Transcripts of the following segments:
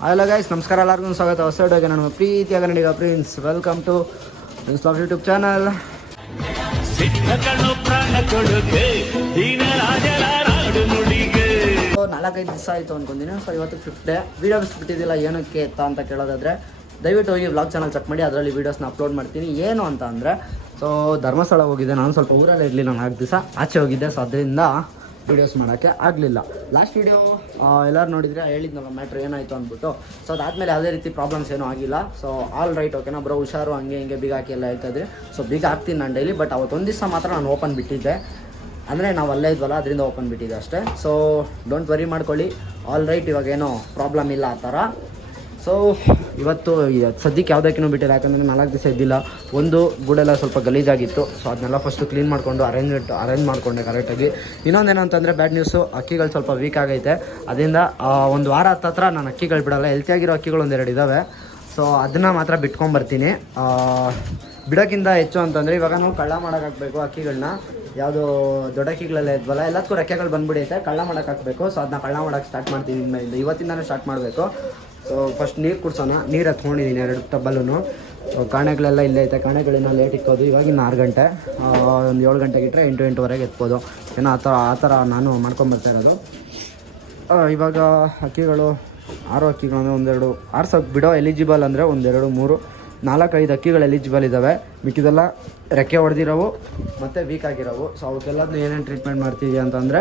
Hello guys ನಮಸ್ಕಾರ ಎಲ್ಲರಿಗೂ ಸ್ವಾಗತ. ಹೊಸ ಡೋಗೆ ನನ್ನ ಪ್ರೀತಿಯ ಕನ್ನಡಿಗ prince welcome to prince laugh YouTube channel ನಾಲ್ಕೈದು ದಿವಸ ಆಯಿತು ಅನ್ಕೊಂತೀನಿ ಸೊ ಇವತ್ತು ಫಿಫ್ತ್ ಡೇ ವೀಡಿಯೋ ಬಿಟ್ಟಿದ್ದಿಲ್ಲ ಏನಕ್ಕೆ ಎತ್ತ ಅಂತ ಕೇಳೋದಾದ್ರೆ ದಯವಿಟ್ಟು ಹೋಗಿ ಬ್ಲಾಗ್ ಚಾನಲ್ ಚೆಕ್ ಮಾಡಿ ಅದರಲ್ಲಿ ವೀಡಿಯೋಸ್ನ ಅಪ್ಲೋಡ್ ಮಾಡ್ತೀನಿ. ಏನು ಅಂತ ಅಂದರೆ ಸೊ ಧರ್ಮಸ್ಥಳ ಹೋಗಿದ್ದೆ. ನಾನು ಸ್ವಲ್ಪ ಊರಲ್ಲೇ ಇರಲಿಲ್ಲ ನಾಲ್ಕು ದಿವಸ ಆಚೆ ಹೋಗಿದ್ದೆ. ಸೊ ಅದರಿಂದ ವೀಡಿಯೋಸ್ ಮಾಡೋಕ್ಕೆ ಆಗಲಿಲ್ಲ. ಲಾಸ್ಟ್ ವೀಡಿಯೋ ಎಲ್ಲರೂ ನೋಡಿದರೆ ಹೇಳಿದ್ನಲ್ಲ ಮ್ಯಾಟ್ರ್ ಏನಾಯಿತು ಅಂದ್ಬಿಟ್ಟು. ಸೊ ಅದಾದಮೇಲೆ ಯಾವುದೇ ರೀತಿ ಪ್ರಾಬ್ಲಮ್ಸ್ ಏನೂ ಆಗಿಲ್ಲ. ಸೊ ಆಲ್ ರೈಟ್ ಓಕೆನಾ ಬ್ರೋ ಹುಷಾರು, ಹಂಗೆ ಹಿಂಗೆ ಬೀಗ ಹಾಕಿ ಎಲ್ಲ ಹೇಳ್ತಾ ಇದ್ರಿ. ಸೊ ಬೀಗ ಹಾಕ್ತೀನಿ ನಾನು ಡೈಲಿ ಬಟ್ ಅವತ್ತು ಒಂದು ದಿವಸ ಮಾತ್ರ ನಾನು ಓಪನ್ ಬಿಟ್ಟಿದ್ದೆ. ಅಂದರೆ ನಾವು ಅಲ್ಲೇ ಇದ್ವಲ್ಲ, ಅದರಿಂದ ಓಪನ್ ಬಿಟ್ಟಿದ್ದೆ ಅಷ್ಟೇ. ಸೊ ಡೋಂಟ್ ವರಿ ಮಾಡ್ಕೊಳ್ಳಿ. ಆಲ್ ರೈಟ್ ಇವಾಗ ಏನೋ ಪ್ರಾಬ್ಲಮ್ ಇಲ್ಲ ಆ ಥರ. ಸೊ ಇವತ್ತು ಸದ್ಯಕ್ಕೆ ಯಾವುದಕ್ಕೂ ಬಿಟ್ಟಿಲ್ಲ ಯಾಕಂದರೆ ನಾಲ್ಕು ದಿವಸ ಇದ್ದಿಲ್ಲ. ಒಂದು ಗೂಡೆಲ್ಲ ಸ್ವಲ್ಪ ಗಲೀಜಾಗಿತ್ತು. ಸೊ ಅದನ್ನೆಲ್ಲ ಫಸ್ಟು ಕ್ಲೀನ್ ಮಾಡಿಕೊಂಡು ಅರೇಂಜ್ ಅರೇಂಜ್ ಮಾಡಿಕೊಂಡೆ ಕರೆಕ್ಟಾಗಿ ಇನ್ನೊಂದೇನಂತಂದರೆ ಬ್ಯಾಡ್ ನ್ಯೂಸು ಅಕ್ಕಿಗಳು ಸ್ವಲ್ಪ ವೀಕ್ ಆಗೈತೆ. ಅದರಿಂದ ಒಂದು ವಾರ ಹತ್ತತ್ರ ನಾನು ಅಕ್ಕಿಗಳು ಬಿಡಲ್ಲ. ಹೆಲ್ತಿಯಾಗಿರೋ ಅಕ್ಕಿಗಳು ಒಂದೆರಡು ಇದ್ದಾವೆ ಸೊ ಅದನ್ನು ಮಾತ್ರ ಬಿಟ್ಕೊಂಬರ್ತೀನಿ ಬರ್ತೀನಿ. ಬಿಡೋಕ್ಕಿಂತ ಹೆಚ್ಚು ಅಂತಂದರೆ ಇವಾಗ ನಾವು ಕಳ್ಳ ಮಾಡೋಕ್ಕಾಗಬೇಕು ಅಕ್ಕಿಗಳನ್ನ ಯಾವುದು ದೊಡ್ಡ ಅಕ್ಕಿಗಳೆಲ್ಲ ಇದ್ವಲ್ಲ, ಎಲ್ಲದಕ್ಕೂ ರೆಕ್ಕೆಗಳು ಬಂದ್ಬಿಡೈತೆ. ಕಳ್ಳ ಮಾಡೋಕೆ ಹಾಕಬೇಕು. ಸೊ ಅದನ್ನ ಕಳ್ಳ ಮಾಡೋಕ್ಕೆ ಸ್ಟಾರ್ಟ್ ಮಾಡ್ತೀನಿ ಇವತ್ತಿಂದನೇ ಸ್ಟಾರ್ಟ್ ಮಾಡಬೇಕು. ಸೊ ಫಸ್ಟ್ ನೀರು ಕುಡ್ಸೋಣ. ನೀರು ಹತ್ಕೊಂಡಿದ್ದೀನಿ ಎರಡು ಟಬ್ಬಲ್ಲೂ ಕಾಣೆಗಳೆಲ್ಲ ಇಲ್ಲೇ ಐತೆ. ಕಾಣೆಗಳನ್ನ ಲೇಟ್ ಇಕ್ಕೋದು. ಇವಾಗ ಇನ್ನು ಆರು ಗಂಟೆ. ಒಂದು ಏಳು ಗಂಟೆಗೆ ಇಟ್ಟರೆ ಎಂಟು, ಎಂಟುವರೆಗೆ ಎತ್ಬೋದು. ಏನೋ ಆ ಥರ ಆ ಥರ ನಾನು ಮಾಡ್ಕೊಂಬರ್ತಾ ಇರೋದು. ಇವಾಗ ಅಕ್ಕಿಗಳು, ಆರು ಅಕ್ಕಿಗಳು ಅಂದರೆ ಒಂದೆರಡು ಆರ್ಸೋಕ್ಕೆ ಬಿಡೋ ಎಲಿಜಿಬಲ್ ಅಂದರೆ ಒಂದೆರಡು, ಮೂರು. ನಾಲ್ಕೈದು ಅಕ್ಕಿಗಳು ಎಲಿಜಿಬಲ್ ಇದ್ದಾವೆ ಮಿಕ್ಕಿದೆಲ್ಲ ರೆಕ್ಕೆ ಹೊಡೆದಿರೋವು, ಮತ್ತು ವೀಕ್ ಆಗಿರೋವು. ಸೊ ಅವಕ್ಕೆಲ್ಲದನ್ನೂ ಏನೇನು ಟ್ರೀಟ್ಮೆಂಟ್ ಮಾಡ್ತೀವಿ ಅಂತಂದರೆ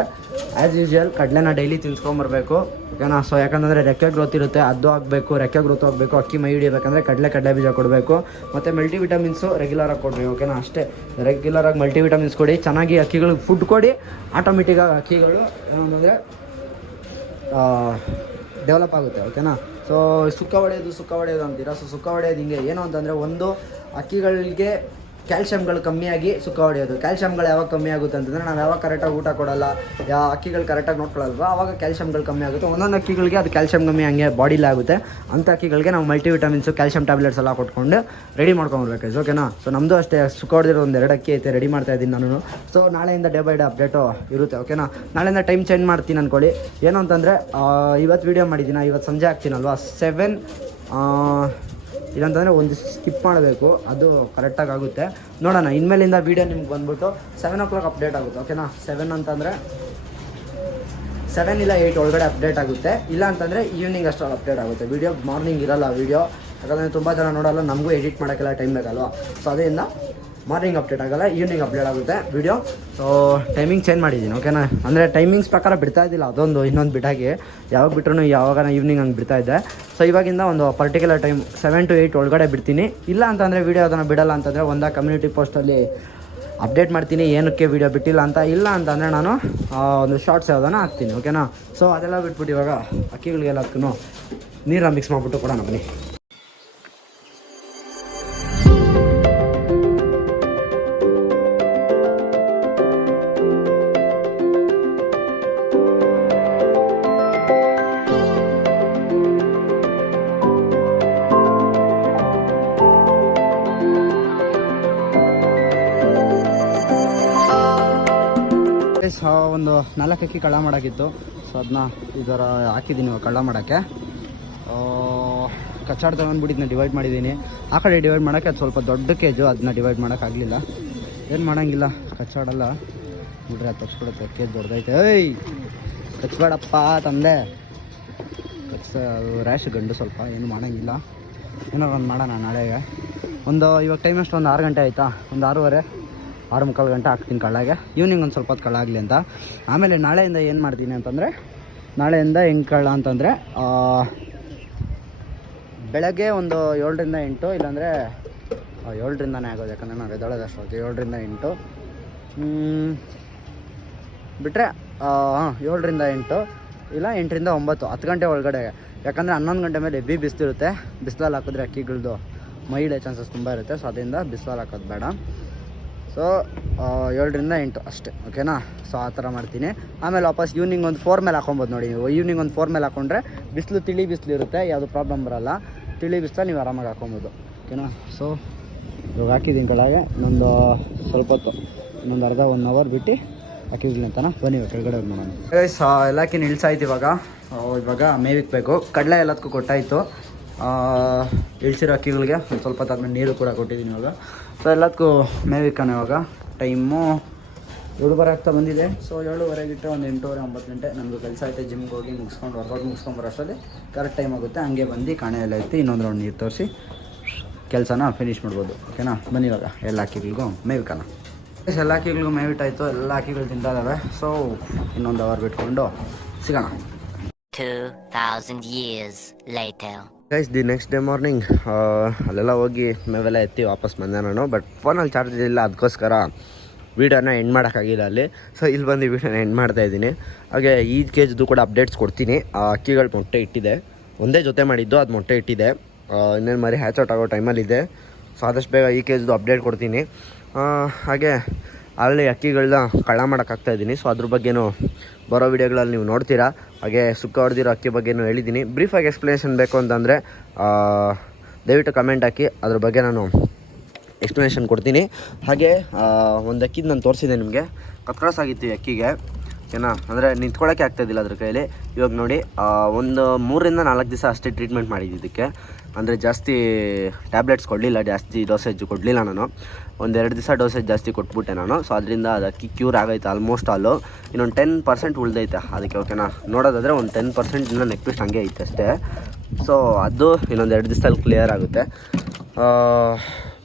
ಆ್ಯಸ್ ಯೂಶುವಲ್ ಕಡಲೆನ ಡೈಲಿ ತಿನ್ಸ್ಕೊಂಬರ್ಬೇಕು. ಓಕೆನಾ? ಸೊ ಯಾಕಂದರೆ ರೆಕ್ಕೆ ಗ್ರೋತ್ ಇರುತ್ತೆ, ಅದು ಆಗಬೇಕು, ರೆಕ್ಕೆ ಗ್ರೋತ್ ಆಗಬೇಕು, ಅಕ್ಕಿ ಮೈ ಹಿಡಿಯಬೇಕಂದ್ರೆ ಕಡಲೆ ಕಡಲೆ ಬೀಜ ಕೊಡಬೇಕು. ಮತ್ತು ಮಲ್ಟಿ ವಿಟಮಿನ್ಸು ರೆಗ್ಯುಲರಾಗಿ ಕೊಡ್ರಿ, ಓಕೆನಾ? ಅಷ್ಟೇ. ರೆಗ್ಯುಲರಾಗಿ ಮಲ್ಟಿ ವಿಟಮಿನ್ಸ್ ಕೊಡಿ. ಚೆನ್ನಾಗಿ ಅಕ್ಕಿಗಳಿಗೆ ಫುಡ್ ಕೊಡಿ. ಆಟೋಮೆಟಿಕ್ಕಾಗಿ ಅಕ್ಕಿಗಳು ಏನಂತಂದರೆ ಡೆವಲಪ್ ಆಗುತ್ತೆ, ಓಕೆನಾ? ಸೊ ಸುಕ್ಕ ಹೊಡೆಯೋದು ಸುಕ್ಕ ಹೊಡೆಯೋದು ಅಂತೀರಾ ಸೊ ಸುಕ್ಕ ಹೊಡೆಯೋದು ಹಿಂಗೆ. ಏನು ಅಂತಂದರೆ ಒಂದು ಅಕ್ಕಿಗಳಿಗೆ ಕ್ಯಾಲ್ಶಿಯಮ್ಗಳು ಕಮ್ಮಿಯಾಗಿ ಸುಖ ಹೊಡೆಯೋದು. ಕ್ಯಾಲ್ಶಿಯಮ್ಗಳು ಯಾವಾಗ ಕಮ್ಮಿ ಆಗುತ್ತೆ ಅಂತಂದರೆ ನಾವು ಯಾವಾಗ ಕರೆಕ್ಟಾಗಿ ಊಟ ಕೊಡಲ್ಲ, ಯಾ ಅಕ್ಕಿಗಳು ಕರೆಕ್ಟಾಗಿ ನೋಡ್ಕೊಳ್ಳಲ್ವ ಆವಾಗ ಕ್ಯಾಲ್ಶಿಯಮ್ಗಳು ಕಮ್ಮಿ ಆಗುತ್ತೆ. ಒಂದೊಂದು ಅಕ್ಕಿಗಳಿಗೆ ಅದು ಕ್ಯಾಲ್ಶಿಯಮ್ ಕಮ್ಮಿ ಹಂಗೆ ಬಾಡಿಲಿ ಆಗುತ್ತೆ. ಅಂಥ ಅಕ್ಕಿಗಳಿಗೆ ನಾವು ಮಲ್ಟಿ ವಿಟಮಿನ್ಸು ಕ್ಯಾಲ್ಶಿಯಮ್ ಟ್ಯಾಬ್ಲೆಟ್ಸ್ ಎಲ್ಲ ಕೊಟ್ಕೊಂಡು ರೆಡಿ ಮಾಡ್ಕೊಂಬರ್ಬೇಕು. ಓಕೆನಾ ಸೊ ನಮ್ಮದು ಅಷ್ಟೇ, ಸುಖ ಹೊಡೆದಿರೋ ಒಂದು ಎರಡು ಅಕ್ಕಿ ಐತೆ ರೆಡಿ ಮಾಡ್ತಾ ಇದ್ದೀನಿ ನಾನು ಸೊ ನಾಳೆಯಿಂದ ಡೇ ಬೈ ಡೇ ಅಪ್ಡೇಟು ಇರುತ್ತೆ ಓಕೆನಾ ನಾಳೆಯಿಂದ ಟೈಮ್ ಚೇಂಜ್ ಮಾಡ್ತೀನಿ ಅಂದ್ಕೊಳ್ಳಿ ಏನು ಅಂತಂದರೆ ಇವತ್ತು ವೀಡಿಯೋ ಮಾಡಿದ್ದೀನಿ? ಇವತ್ತು ಸಂಜೆ ಹಾಕ್ತೀನಲ್ವಾ? ಸೆವೆನ್ ಇಲ್ಲಂತಂದರೆ ಒಂದು ಸ್ಕಿಪ್ ಮಾಡಬೇಕು. ಅದು ಕರೆಕ್ಟಾಗಿ ಆಗುತ್ತೆ. ನೋಡೋಣ, ಇನ್ಮೇಲಿಂದ ವೀಡಿಯೋ ನಿಮ್ಗೆ ಬಂದ್ಬಿಟ್ಟು ಸೆವೆನ್ ಓ ಕ್ಲಾಕ್ ಅಪ್ಡೇಟ್ ಆಗುತ್ತೆ ಓಕೆನಾ ಸೆವೆನ್ ಅಂತಂದರೆ ಸೆವೆನ್ ಇಲ್ಲ ಏಯ್ಟ್ ಒಳಗಡೆ ಅಪ್ಡೇಟ್ ಆಗುತ್ತೆ. ಇಲ್ಲ ಅಂತಂದರೆ ಈವ್ನಿಂಗ್ ಅಷ್ಟರಲ್ಲಿ ಅಪ್ಡೇಟ್ ಆಗುತ್ತೆ. ವೀಡಿಯೋ ಮಾರ್ನಿಂಗ್ ಇರಲ್ಲ ವೀಡಿಯೋ ಯಾಕಂದರೆ ತುಂಬ ಜನ ನೋಡಲ್ಲ, ನಮಗೂ ಎಡಿಟ್ ಮಾಡೋಕ್ಕೆಲ್ಲ ಟೈಮ್ ಬೇಕಲ್ವಾ? ಸೊ ಅದರಿಂದ ಮಾರ್ನಿಂಗ್ ಅಪ್ಡೇಟ್ ಆಗಲ್ಲ ಈವ್ನಿಂಗ್ ಅಪ್ಡೇಟ್ ಆಗುತ್ತೆ ವಿಡಿಯೋ ಸೊ ಟೈಮಿಂಗ್ ಚೇಂಜ್ ಮಾಡಿದ್ದೀನಿ ಓಕೆನಾ ಅಂದರೆ ಟೈಮಿಂಗ್ಸ್ ಪ್ರಕಾರ ಬಿಡ್ತಾ ಇದ್ದಿಲ್ಲ, ಅದೊಂದು ಇನ್ನೊಂದು ಬಿಟ್ಟಾಗಿ ಯಾವಾಗ ಬಿಟ್ಟರು ಯಾವಾಗ ಈವ್ನಿಂಗ್ ಹಂಗೆ ಬಿಡ್ತಾ ಇದ್ದೆ. ಸೊ ಇವಾಗಿಂದ ಒಂದು particular time seven to eight ಒಳಗಡೆ ಬಿಡ್ತೀನಿ. ಇಲ್ಲ ಅಂತಂದರೆ ವೀಡಿಯೋ ಅದನ್ನು ಬಿಡಲ್ಲ ಅಂತಂದರೆ ಒಂದು ಕಮ್ಯುನಿಟಿ ಪೋಸ್ಟಲ್ಲಿ ಅಪ್ಡೇಟ್ ಮಾಡ್ತೀನಿ, ಏನಕ್ಕೆ ವೀಡಿಯೋ ಬಿಟ್ಟಿಲ್ಲ ಅಂತ. ಇಲ್ಲ ಅಂತಂದರೆ ನಾನು ಒಂದು ಶಾರ್ಟ್ಸ್ ಯಾವುದನ್ನ ಹಾಕ್ತೀನಿ ಓಕೆನಾ ಸೊ ಅದೆಲ್ಲ ಬಿಟ್ಬಿಟ್ಟು ಇವಾಗ ಅಕ್ಕಿಗಳಿಗೆಲ್ಲದಕ್ಕೂ ನೀರನ್ನ ಮಿಕ್ಸ್ ಮಾಡಿಬಿಟ್ಟು ಕೂಡ ಬನ್ನಿ. ಆ ಒಂದು ನಾಲ್ಕು ಅಕ್ಕಿ ಕಳ್ಳ ಮಾಡೋಕ್ಕಿತ್ತು ಸೊ ಅದನ್ನ ಈ ಥರ ಹಾಕಿದ್ದೀನಿ ಕಳ್ಳ ಮಾಡೋಕ್ಕೆ. ಕಚ್ಚಾಡ ತಗೊಂಡ್ಬಿಟ್ಟು ಡಿವೈಡ್ ಮಾಡಿದ್ದೀನಿ. ಆ ಕಡೆ ಡಿವೈಡ್ ಮಾಡೋಕ್ಕೆ ಅದು ಸ್ವಲ್ಪ ದೊಡ್ಡ ಕೇಜು ಅದನ್ನ ಡಿವೈಡ್ ಮಾಡೋಕ್ಕಾಗಲಿಲ್ಲ ಏನು ಮಾಡೋಂಗಿಲ್ಲ, ಕಚ್ಚಾಡಲ್ಲ. ನೋಡ್ರಿ ಅದು ತಗ್ಸ್ಬಿಡುತ್ತೆ ಕೇಜ್ ದೊಡ್ಡದೈತೆ. ಏಯ್! ಕಚ್ಬೇಡಪ್ಪ, ತಂದೆ. ಕಚ್ಚ ರ್ಯಾಶ್ ಗಂಡು ಸ್ವಲ್ಪ, ಏನು ಮಾಡೋಂಗಿಲ್ಲ. ಏನೋ ಒಂದು ಮಾಡೋಣ ನಾಳೆಗೆ. ಒಂದು, ಇವಾಗ ಟೈಮ್ ಎಷ್ಟು ಒಂದು ಆರು ಗಂಟೆ ಆಯಿತಾ? ಒಂದು ಆರೂವರೆ. ಆರು ಮುಕ್ಕಾಲು ಗಂಟೆ ಹಾಕ್ತೀನಿ ಕಳ್ಳಾಗೆ. ಈವ್ನಿಂಗ್ ಒಂದು ಸ್ವಲ್ಪ ಹೊತ್ತು ಕಳ್ಳಾಗಲಿ ಅಂತ. ಆಮೇಲೆ ನಾಳೆಯಿಂದ ಏನು ಮಾಡ್ತೀನಿ ಅಂತಂದರೆ, ನಾಳೆಯಿಂದ ಹೆಂಗೆ ಕಳ್ಳ ಅಂತಂದರೆ ಬೆಳಗ್ಗೆ ಒಂದು ಏಳರಿಂದ ಎಂಟು, ಇಲ್ಲಾಂದರೆ ಏಳರಿಂದನೇ ಆಗೋದು, ಯಾಕಂದರೆ ನಾವು ಎದ್ದೊಳಗೆ ಅಷ್ಟೊತ್ತು ಏಳರಿಂದ ಎಂಟು. ಬಿಟ್ಟರೆ ಹಾಂ, ಏಳರಿಂದ ಎಂಟು, ಇಲ್ಲ ಎಂಟರಿಂದ ಒಂಬತ್ತು, ಹತ್ತು ಗಂಟೆ ಒಳಗಡೆ. ಯಾಕಂದರೆ ಹನ್ನೊಂದು ಗಂಟೆ ಮೇಲೆ ಎಬ್ಬಿ ಬಿಸಿಲಿರುತ್ತೆ. ಬಿಸಿಲಲ್ಲಿ ಹಾಕಿದ್ರೆ ಅಕ್ಕಿಗಳದ್ದು ಮೈಡೆ ಚಾನ್ಸಸ್ ತುಂಬ ಇರುತ್ತೆ. ಸೊ ಅದರಿಂದ ಬಿಸಿಲಲ್ಲಿ ಹಾಕೋದು ಬೇಡ. ಸೊ ಏಳರಿಂದ ಎಂಟು ಅಷ್ಟೇ ಓಕೆನಾ ಸೊ ಆ ಥರ ಮಾಡ್ತೀನಿ. ಆಮೇಲೆ ವಾಪಸ್ ಈವ್ನಿಂಗ್ ಒಂದು ಫೋರ್ ಮೇಲೆ ಹಾಕೊಬೋದು ನೋಡಿ ನೀವು. ಈವ್ನಿಂಗ್ ಒಂದು ಫೋರ್ ಮೇಲೆ ಹಾಕೊಂಡ್ರೆ ಬಿಸಿಲು ತಿಳಿ ಬಿಸಿಲು ಇರುತ್ತೆ, ಯಾವುದು ಪ್ರಾಬ್ಲಮ್ ಬರಲ್ಲ. ತಿಳಿ ಬಿಸಿಲ ನೀವು ಆರಾಮಾಗಿ ಹಾಕೊಬೋದು ಓಕೆನಾ ಸೊ ಇವಾಗ ಹಾಕಿದ್ದೀನಿ ಕೆಳಗೆ, ಇನ್ನೊಂದು ಸ್ವಲ್ಪ ಹೊತ್ತು, ಇನ್ನೊಂದು ಅರ್ಧ ಒನ್ ಅವರ್ ಬಿಟ್ಟು ಹಾಕಿದ್ದೀನಿ ಅಂತಾನ ಬನ್ನಿ ಕೆಳಗಡೆ ಮಾಡೋಣ ನೋಡೋಣ. ಗೈಸ್ ಎಲ್ಲಕ್ಕೆ ನಿಲ್ಸಾಯ್ತು ಇವಾಗ. ಇವಾಗ ಮೇವಿಕ್ಬೇಕು. ಕಡಲೆ ಎಲ್ಲದಕ್ಕೂ ಕೊಟ್ಟಾಯಿತು. ಇಳಿಸಿರೋ ಅಕ್ಕಿಗಳಿಗೆ ಒಂದು ಸ್ವಲ್ಪ ಹೊತ್ತಾದ್ಮೇಲೆ ನೀರು ಕೂಡ ಕೊಟ್ಟಿದ್ದೀನಿ ಇವಾಗ. ಸೊ ಎಲ್ಲದಕ್ಕೂ ಮೇವಿಕ್ಕಾನೆ ಇವಾಗ. ಟೈಮು ಏಳುವರೆ ಆಗ್ತಾ ಬಂದಿದೆ. ಸೊ ಏಳುವರೆಗಿಟ್ಟು ಒಂದು ಎಂಟೂವರೆ ಒಂಬತ್ತು ಗಂಟೆ ನಮಗೆ ಕೆಲಸ ಐತೆ ಜಿಮ್ಗೆ ಹೋಗಿ ಮುಗಿಸ್ಕೊಂಡು ವರ್ಕೌಟ್ ಮುಗಿಸ್ಕೊಂಡು ಬರೋಷ್ಟರಲ್ಲಿ ಕರೆಕ್ಟ್ ಟೈಮ್ ಆಗುತ್ತೆ. ಹಂಗೆ ಬಂದು ಕಾಣೆ ಎಲ್ಲ ಐತಿ ಇನ್ನೊಂದು ರೌಂಡ್ ನೀರು ತೋರಿಸಿ ಕೆಲಸನ ಫಿನಿಶ್ ಮಾಡ್ಬೋದು. ಓಕೆನಾ ಬನ್ನಿ ಇವಾಗ ಎಲ್ಲ ಅಕ್ಕಿಗಳಿಗೂ ಮೇವಿಕನ ಎಲ್ಲ ಅಕ್ಕಿಗಳಿಗೂ ಮೇವಿಟ್ಟಾಯಿತು ಎಲ್ಲ ಅಕ್ಕಿಗಳು ತಿಂತಾ ಇದ್ದಾವೆ ಸೊ ಇನ್ನೊಂದು ಅವರ್ ಬಿಟ್ಕೊಂಡು ಸಿಗೋಣ. 2,000 years later. Guys the next day morning ಅಲ್ಲೆಲ್ಲ ಹೋಗಿ ಮೇವೆಲ್ಲ ಎತ್ತಿ ವಾಪಸ್ ಬಂದೆ ನಾನು ಬಟ್ ಫೋನಲ್ಲಿ ಚಾರ್ಜ್ ಇಲ್ಲ ಅದಕ್ಕೋಸ್ಕರ ವೀಡಿಯೋನ ಎಂಡ್ ಮಾಡೋಕ್ಕಾಗಿಲ್ಲ ಅಲ್ಲಿ. ಸೊ ಇಲ್ಲಿ ಬಂದು ವೀಡಿಯೋನ ಎಂಡ್ ಮಾಡ್ತಾ ಇದ್ದೀನಿ. ಹಾಗೆ, ಈ ಕೆಜ್ದು ಕೂಡ ಅಪ್ಡೇಟ್ಸ್ ಕೊಡ್ತೀನಿ. ಆ, ಅಕ್ಕಿಗಳು ಮೊಟ್ಟೆ ಇಟ್ಟಿದೆ. ಒಂದೇ ಜೊತೆ ಮಾಡಿದ್ದು, ಅದು ಮೊಟ್ಟೆ ಇಟ್ಟಿದೆ. ಇನ್ನೇನು ಮರಿ ಹ್ಯಾಚ್ ಔಟ್ ಆಗೋ ಟೈಮಲ್ಲಿದೆ ಸೊ ಆದಷ್ಟು ಬೇಗ ಈ ಕೆಜ್ದು ಅಪ್ಡೇಟ್ ಕೊಡ್ತೀನಿ. ಹಾಗೆ ಅಲ್ಲಿ ಅಕ್ಕಿಗಳನ್ನ ಕಳ್ಳ ಮಾಡೋಕ್ಕಾಗ್ತಾ ಇದ್ದೀನಿ. ಸೊ ಅದ್ರ ಬಗ್ಗೆನೂ ಬರೋ ವಿಡಿಯೋಗಳಲ್ಲಿ ನೀವು ನೋಡ್ತೀರಾ. ಹಾಗೆ ಸುಕ್ಕ ಹೊಡೆದಿರೋ ಅಕ್ಕಿ ಬಗ್ಗೆನೂ ಹೇಳಿದ್ದೀನಿ. ಬ್ರೀಫಾಗಿ ಎಕ್ಸ್ಪ್ಲನೇಷನ್ ಬೇಕು ಅಂತಂದರೆ ದಯವಿಟ್ಟು ಕಮೆಂಟ್ ಹಾಕಿ. ಅದ್ರ ಬಗ್ಗೆ ನಾನು ಎಕ್ಸ್ಪ್ಲನೇಷನ್ ಕೊಡ್ತೀನಿ. ಹಾಗೆ ಒಂದು ಅಕ್ಕಿದು ನಾನು ತೋರಿಸಿದೆ ನಿಮಗೆ. ಕತ್ಕಳಸಾಗಿತ್ತು ಅಕ್ಕಿಗೆ. ಓಕೆನಾ? ಅಂದರೆ ನಿಂತ್ಕೊಳ್ಳೋಕ್ಕೆ ಆಗ್ತಾಯಿದ್ದಿಲ್ಲ ಅದ್ರ ಕೈಯಲ್ಲಿ. ಇವಾಗ ನೋಡಿ ಒಂದು ಮೂರರಿಂದ ನಾಲ್ಕು ದಿವಸ ಅಷ್ಟೇ ಟ್ರೀಟ್ಮೆಂಟ್ ಮಾಡಿದ್ದು ಇದಕ್ಕೆ. ಅಂದರೆ ಜಾಸ್ತಿ ಟ್ಯಾಬ್ಲೆಟ್ಸ್ ಕೊಡಲಿಲ್ಲ, ಜಾಸ್ತಿ ಡೋಸೇಜ್ ಕೊಡಲಿಲ್ಲ ನಾನು. ಒಂದೆರಡು ದಿವಸ ಡೋಸೇಜ್ ಜಾಸ್ತಿ ಕೊಟ್ಬಿಟ್ಟೆ ನಾನು. ಸೊ ಅದರಿಂದ ಅದಕ್ಕೆ ಕ್ಯೂರ್ ಆಗೈತೆ ಆಲ್ಮೋಸ್ಟ್ ಆಲು ಇನ್ನೊಂದು ಟೆನ್ ಪರ್ಸೆಂಟ್ ಉಳ್ದೈತೆ ಅದಕ್ಕೆ, ಓಕೆನಾ? ನೋಡೋದಾದರೆ ಒಂದು ಟೆನ್ ಪರ್ಸೆಂಟ್ ಇನ್ನೂ ನೆಕ್ ಹಂಗೆ ಐತೆ ಅಷ್ಟೇ. ಸೊ ಅದು ಇನ್ನೊಂದು ಎರಡು ದಿವಸದಲ್ಲಿ ಕ್ಲಿಯರ್ ಆಗುತ್ತೆ.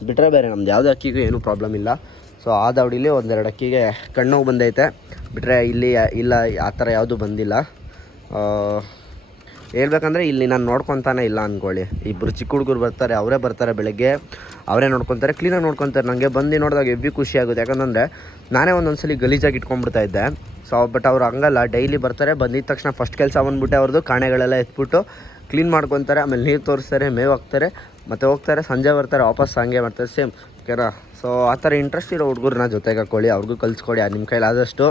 ಬಿಟ್ಟರೆ ಬೇರೆ ನಮ್ದು ಯಾವುದೇ ಅಕ್ಕಿಗೂ ಏನೂ ಪ್ರಾಬ್ಲಮ್ ಇಲ್ಲ. ಸೊ ಆ ದೌಡಿಲಿ ಒಂದೆರಡು ಅಕ್ಕಿಗೆ ಕಣ್ಣು ಬಂದೈತೆ. ಬಿಟ್ಟರೆ ಇಲ್ಲಿ ಇಲ್ಲ, ಆ ಥರ ಯಾವುದು ಬಂದಿಲ್ಲ. ಹೇಳ್ಬೇಕಂದ್ರೆ ಇಲ್ಲಿ ನಾನು ನೋಡ್ಕೊತಾನೆ ಇಲ್ಲ ಅಂದ್ಕೊಳ್ಳಿ ಇಬ್ಬರು ಚಿಕ್ಕ ಹುಡುಗರು ಬರ್ತಾರೆ, ಅವರೇ ಬರ್ತಾರೆ ಬೆಳಗ್ಗೆ. ಅವರೇ ನೋಡ್ಕೊತಾರೆ ಕ್ಲೀನಾಗಿ ನೋಡ್ಕೊತಾರೆ. ನನಗೆ ಬಂದು ನೋಡಿದಾಗ ಎವ್ವಿ ಖುಷಿ ಆಗುತ್ತೆ. ಯಾಕಂತಂದರೆ ನಾನೇ ಒಂದೊಂದ್ಸಲಿ ಗಲೀಜಾಗಿ ಇಟ್ಕೊಂಡ್ಬಿಡ್ತಾ ಇದ್ದೆ. ಸೊ ಬಟ್ ಅವ್ರು ಹಂಗಲ್ಲ ಡೈಲಿ ಬರ್ತಾರೆ, ಬಂದಿದ ತಕ್ಷಣ ಫಸ್ಟ್ ಕೆಲಸ ಬಂದ್ಬಿಟ್ಟೆ ಅವ್ರದ್ದು, ಕಾಣೆಗಳೆಲ್ಲ ಎತ್ಬಿಟ್ಟು ಕ್ಲೀನ್ ಮಾಡ್ಕೊತಾರೆ, ಆಮೇಲೆ ನೀರು ತೋರಿಸ್ತಾರೆ, ಮೇವು ಹಾಕ್ತಾರೆ, ಮತ್ತು ಹೋಗ್ತಾರೆ, ಸಂಜೆ ಬರ್ತಾರೆ, ವಾಪಸ್ ಹಂಗೆ ಮಾಡ್ತಾರೆ ಸೇಮ್ ಓಕೆನಾ ಸೊ ಆ ಥರ ಇಂಟ್ರೆಸ್ಟ್ ಇರೋ ಹುಡುಗರನ್ನ ಜೊತೆಗೆ ಹಾಕ್ಕೊಳ್ಳಿ ಅವ್ರಿಗೂ ಕಲಿಸ್ಕೊಡಿ ನಿಮ್ಮ ಕೈಲಾದಷ್ಟು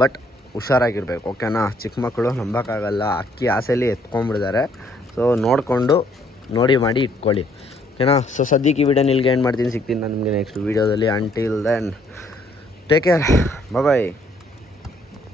ಬಟ್ ಹುಷಾರಾಗಿರ್ಬೇಕು ಓಕೆನಾ ಚಿಕ್ಕ ಮಕ್ಕಳು ನಂಬೋಕ್ಕಾಗಲ್ಲ, ಅಕ್ಕಿ ಆಸೆಯಲ್ಲಿ ಎತ್ಕೊಂಡ್ಬಿಡ್ತಾರೆ. ಸೊ ನೋಡಿಕೊಂಡು ನೋಡಿ ಮಾಡಿ ಇಟ್ಕೊಳ್ಳಿ ಓಕೆನಾ ಸೊ ಸದ್ಯಕ್ಕೆ ಈ ವಿಡಿಯೋ ನಿಲ್ಗೆ ಏನು ಮಾಡ್ತೀನಿ. ಸಿಗ್ತೀನಿ ನಾನು ನಿಮಗೆ ನೆಕ್ಸ್ಟ್ ವೀಡಿಯೋದಲ್ಲಿ until then take care bye